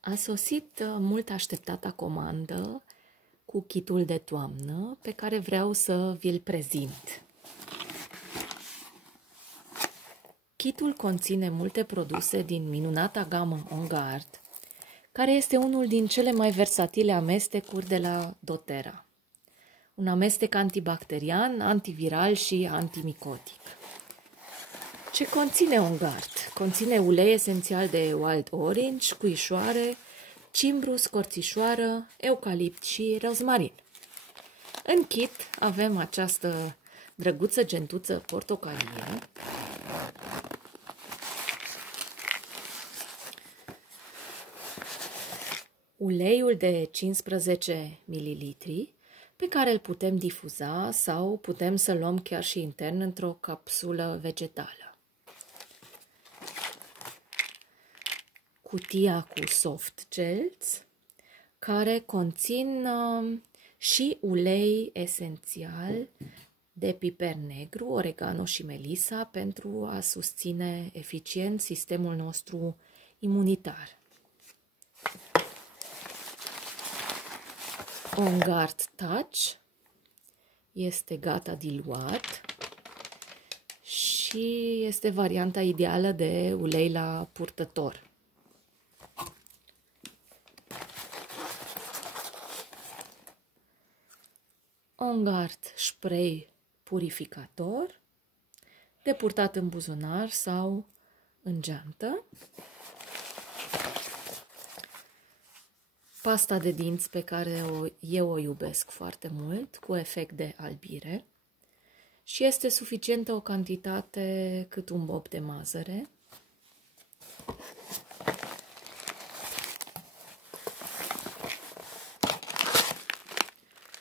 A sosit mult așteptata comandă cu kitul de toamnă pe care vreau să vi-l prezint. Kitul conține multe produse din minunata gamă On Guard, care este unul din cele mai versatile amestecuri de la doTERRA. Un amestec antibacterian, antiviral și antimicotic. Ce conține On Guard? Conține ulei esențial de wild orange, cuișoare, cimbru, scorțișoară, eucalipt și rozmarin. În kit avem această drăguță gentuță portocalie, uleiul de 15 ml, pe care îl putem difuza sau putem să luăm chiar și intern într-o capsulă vegetală. Cutia cu soft gels, care conțin și ulei esențial de piper negru, oregano și melisa pentru a susține eficient sistemul nostru imunitar. On Guard Touch este gata diluat și este varianta ideală de ulei la purtător. On Guard Spray purificator, de purtat în buzunar sau în geantă. Pasta de dinți pe care eu o iubesc foarte mult, cu efect de albire. Și este suficientă o cantitate cât un bob de mazăre.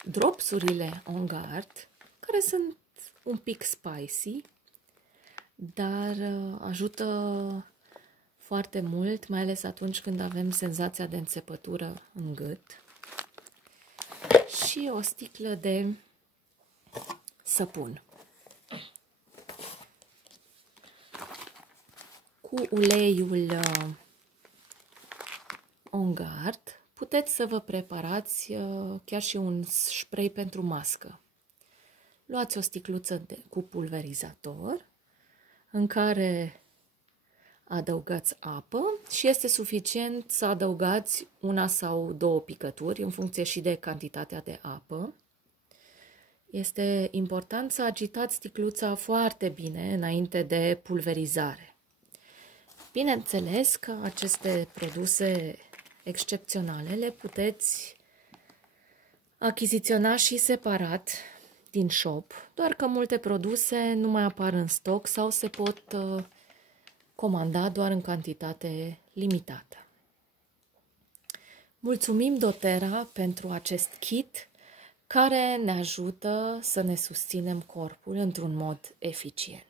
Dropsurile On Guard, care sunt un pic spicy, dar ajută foarte mult, mai ales atunci când avem senzația de înțepătură în gât. Și o sticlă de săpun. Cu uleiul On Guard puteți să vă preparați chiar și un spray pentru mască. Luați o sticluță cu pulverizator în care adăugați apă și este suficient să adăugați una sau două picături în funcție și de cantitatea de apă. Este important să agitați sticluța foarte bine înainte de pulverizare. Bineînțeles că aceste produse excepționale le puteți achiziționa și separat din shop, doar că multe produse nu mai apar în stoc sau se pot comanda doar în cantitate limitată. Mulțumim doTERRA pentru acest kit care ne ajută să ne susținem corpul într-un mod eficient.